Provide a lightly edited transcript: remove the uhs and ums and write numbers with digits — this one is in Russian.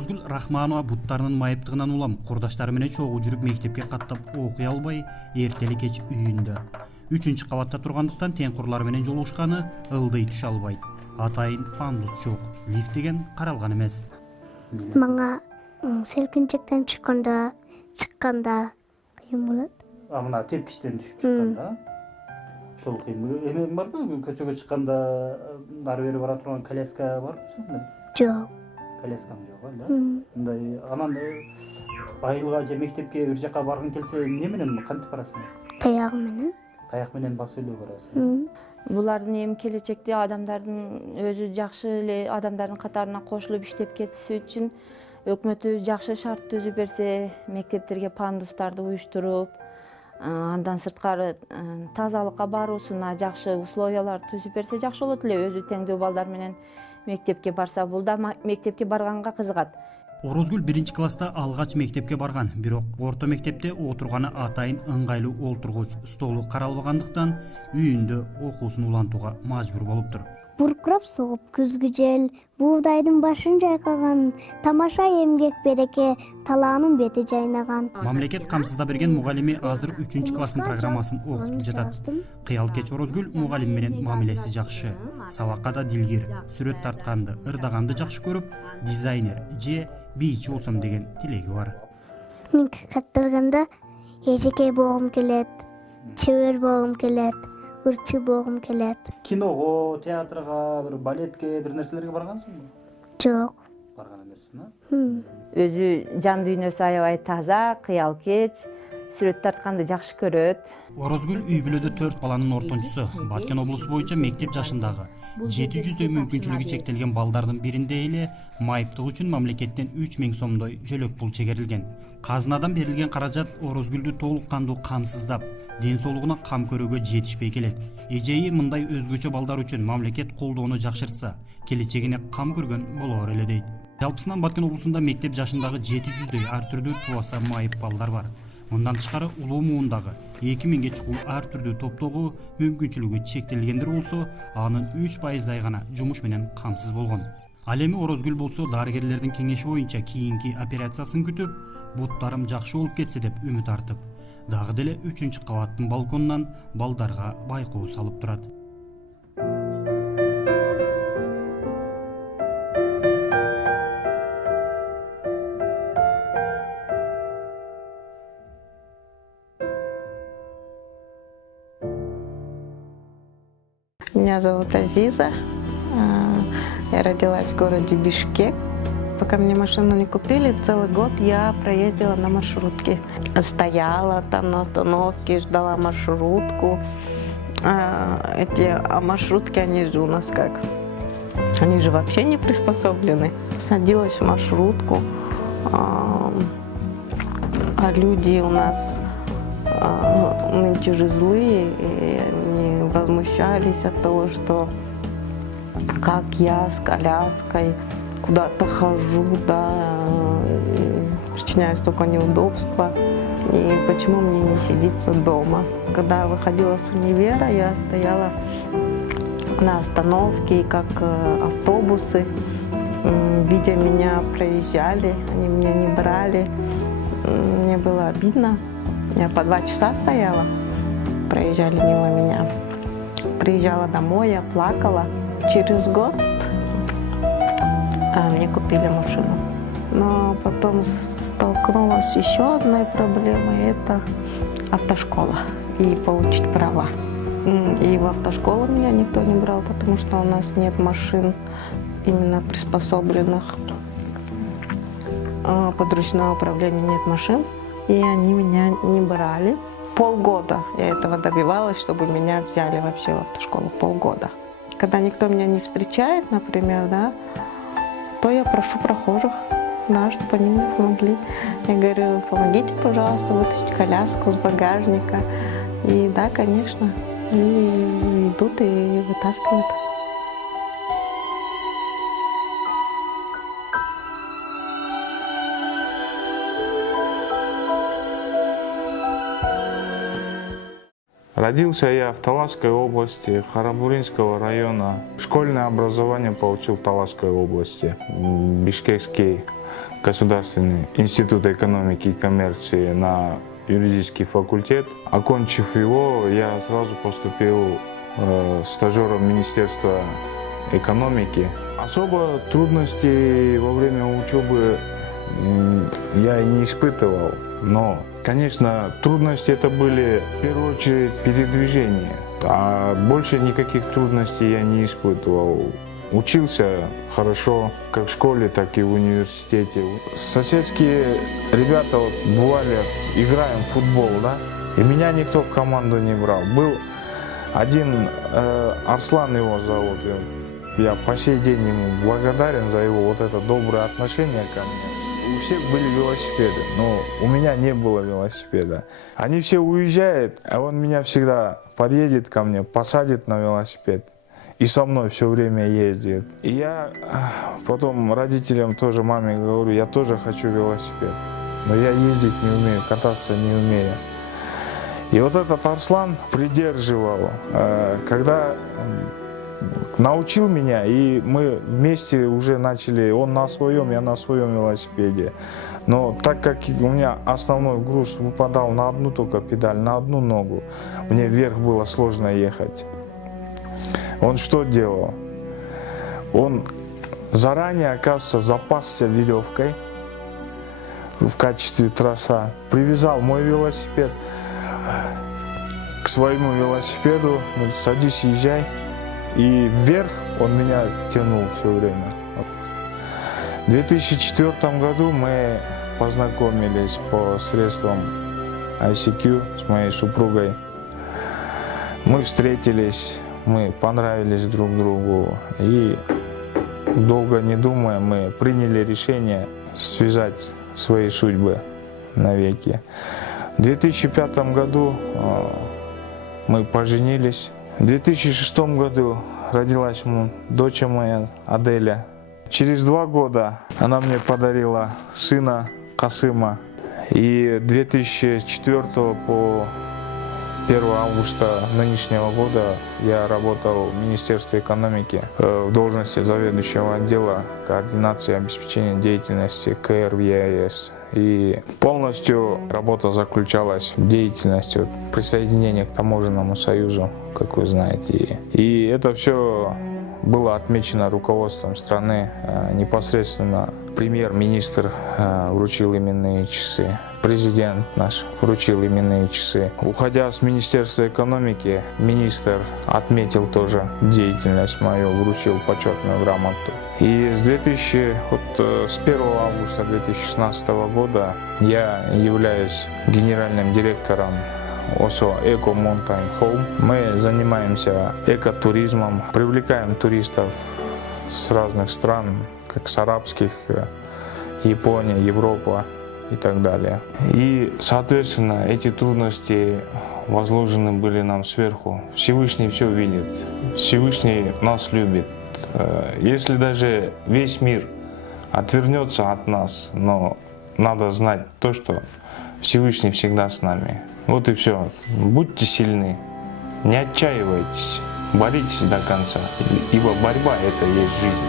Орозгүл Рахманова буттарынын майыптыгынан улам курдаштары менен чогуу жүрүп мектепке каттап окуй албай, эртели кеч үйүндө. 3-кабатта тургандыктан теңкурлары менен жолугушканы ылдый түшө албайт. Атайын пандус жок, лифт деген каралган эмес. Мага селкинчектен чыкканда кыйын болот. Мына тепкичтен түшүп чыкканда ошол кыйын. Эме барбы? Көчөгө чыкканда нары бери бара турган коляска барбы сенде? Жок. Коляскам жок, эле. Мындай анан айылга же мектепке бир жака баргың келсе, эмне менен кантип барасың? Таяк менен. Таяк менен басып эле барасың. Булардын эми келечекте адамдардын өзү жакшы эле адамдардын катарына кошулуп иштеп кетиши үчүн өкмөтүбүз жакшы шарт түзүп берсе, мектептерге пандустарды уюштуруп, андан сырткары тазалыкка баруусуна жакшы условиялар түзүп берсе жакшы болот эле. Өзү теңдүү балдар менен мектепке барса, бул да мектепке барганга кызыгат. Орозгүл 1-класста алгач мектепке барган, бирок орто мектепте отурганы атайын ыңгайлуу олтургуч столу каралбагандыктан үйүндө окуусун улантууга мажбур болуптур. Буркуроп согуп күзгү жел буудайдын башын жайкаган, тамаша эмгек береке талаанын бети жайнаган. Мамлекет камсызда берген мугалими азыр 3-класстын программасын окутуп жатат. Кыял кеч Орозгүл мугалим менен мамилеси жакшы. Сабакка да дилгир, сүрөт тартканды, ырдаганды жакшы көрүп, дизайнер же бийчи болсом деген тилеги бар. Ник каттырганда эжеке болгум келет, чебер болгум келет, ырчы болгум келет. Киного, театрга, бир балетке, бир нерселерге баргансыңбы? Жок. Барган эмессиң, Өзү жан дүйнөсү аябай таза, кыял кеч, сүрөт тартканды жакшы көрөт. Орозгүл үй бүлөдө 4 баланын ортончусу. Баткен облусу боюнча мектеп жашындагы 700 мүмкүнчүлүгү чектелген балдардын биринде эле майыптык үчүн мамлекеттен 3000 сомдой жөлөк пул чегерилген. Казынадан берилген каражат Орозгүлдү толук кандуу камсыздап, ден соолугуна кам көрүүгө жетишпей келет. Эжеи мындай өзгөчө балдар үчүн мамлекет колдоону жакшыртса, келечегине кам көргөн болоор эле дейт. Жалпысынан Баткен облусунда мектеп жашындагы 700дөй ар түрдүү тубаса майып балдар бар. Мындан тышкары улуу муундагы 2000ге чукул ар түрдүү топтогу мүмкүнчүлүгү чектелгендер болсо, анын 3%дай гана жумуш менен камсыз болгон. Ал эми Орозгүл болсо дарыгерлердин кеңеши боюнча кийинки операциясын күтүп, буттарым жакшы болуп кетсе деп үмүт артып, дагы деле 3-кабаттын балконунан балдарга байкоо салып турат. Меня зовут Азиза. Я родилась в городе Бишкек. Пока мне машину не купили, целый год я проездила на маршрутке. Стояла там на остановке, ждала маршрутку. Эти маршрутки, они же у нас как? Они же вообще не приспособлены. Садилась в маршрутку, а люди у нас нынче же злые, и они возмущались от того, что как я с коляской куда-то хожу, да, причиняю столько неудобства, и почему мне не сидится дома. Когда я выходила с универа, я стояла на остановке, и как автобусы, видя меня, проезжали, они меня не брали. Мне было обидно. Я по 2 часа стояла, проезжали мимо меня. Приезжала домой, я плакала. Через год мне купили машину. Но потом столкнулась с еще одной проблемой, это автошкола и получить права. И в автошколу меня никто не брал, потому что у нас нет машин, именно приспособленных. Под ручное управление нет машин, и они меня не брали. Полгода я этого добивалась, чтобы меня взяли вообще в автошколу. Полгода. Когда никто меня не встречает, например, да, то я прошу прохожих, да, чтобы они мне помогли. Я говорю, помогите, пожалуйста, вытащить коляску с багажника. И да, конечно, и идут и вытаскивают. Родился я в Таласской области, Харабуринского района. Школьное образование получил в Таласской области, Бишкекский Государственный институт экономики и коммерции на юридический факультет. Окончив его, я сразу поступил стажером Министерства экономики. Особо трудностей во время учебы я и не испытывал, но, конечно, трудности это были в первую очередь передвижение, а больше никаких трудностей я не испытывал. Учился хорошо, как в школе, так и в университете. Соседские ребята вот бывали, играем в футбол, да, и меня никто в команду не брал. Был один Арслан, его зовут, я по сей день ему благодарен за его вот это доброе отношение ко мне. У всех были велосипеды, но у меня не было велосипеда. Они все уезжают, а он меня всегда подъедет ко мне, посадит на велосипед и со мной все время ездит. И я потом родителям тоже, маме говорю, я тоже хочу велосипед, но я ездить не умею, кататься не умею. И вот этот Арслан придерживал, когда научил меня, и мы вместе уже начали, он на своем, я на своем велосипеде. Но так как у меня основной груз выпадал на одну только педаль, на одну ногу, мне вверх было сложно ехать. Он что делал? Он заранее, оказывается, запасся веревкой в качестве троса, привязал мой велосипед к своему велосипеду, говорит, садись, езжай. И вверх он меня тянул все время. В 2004 году мы познакомились по средствам ICQ с моей супругой. Мы встретились, мы понравились друг другу. И долго не думая, мы приняли решение связать свои судьбы навеки. В 2005 году мы поженились. В 2006 году родилась дочь моя, Аделя. Через 2 года она мне подарила сына Касыма. И 2004 по 1 августа нынешнего года я работал в Министерстве экономики в должности заведующего отдела координации и обеспечения деятельности КР в ЕАЭС. И полностью работа заключалась в деятельности присоединения к Таможенному союзу, как вы знаете. И это все было отмечено руководством страны. Непосредственно премьер-министр вручил именные часы. Президент наш вручил именные часы. Уходя с Министерства экономики, министр отметил тоже деятельность мою, вручил почетную грамоту. И с 1 августа 2016 года я являюсь генеральным директором ОСО Eco Mountain Home. Мы занимаемся экотуризмом, привлекаем туристов с разных стран, как с арабских, Япония, Европа и так далее. И, соответственно, эти трудности возложены были нам сверху. Всевышний все видит, Всевышний нас любит. Если даже весь мир отвернется от нас, но надо знать то, что Всевышний всегда с нами. Вот и все. Будьте сильны, не отчаивайтесь, боритесь до конца, ибо борьба – это и есть жизнь.